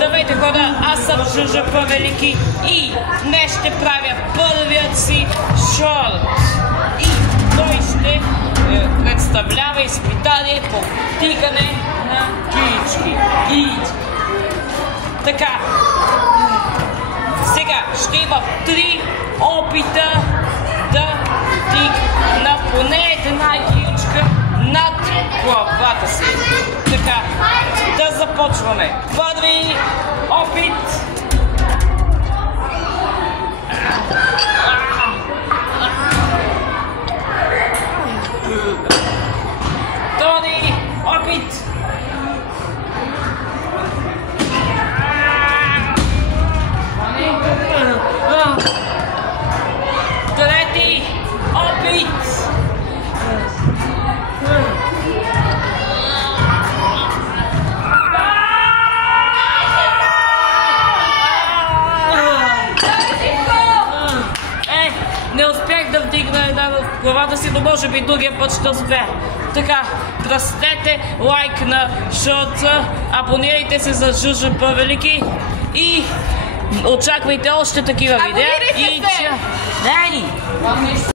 Здравейте хора, аз съм Жужа Велики и днес ще правя първият си шорт. И той ще представлява изпитание по вдигане на килички. Така, сега ще има 3 опита да вдигна поне една киличка над главата си. Така, да започваме. Първи опит. Втори опит. Трети опит. Не успях да вдигна една в главата си, но може би другия път ще успея. Така, тръснете лайк на шорта, абонирайте се за Жужа Велики и очаквайте още такива видеа. Абонирайте се!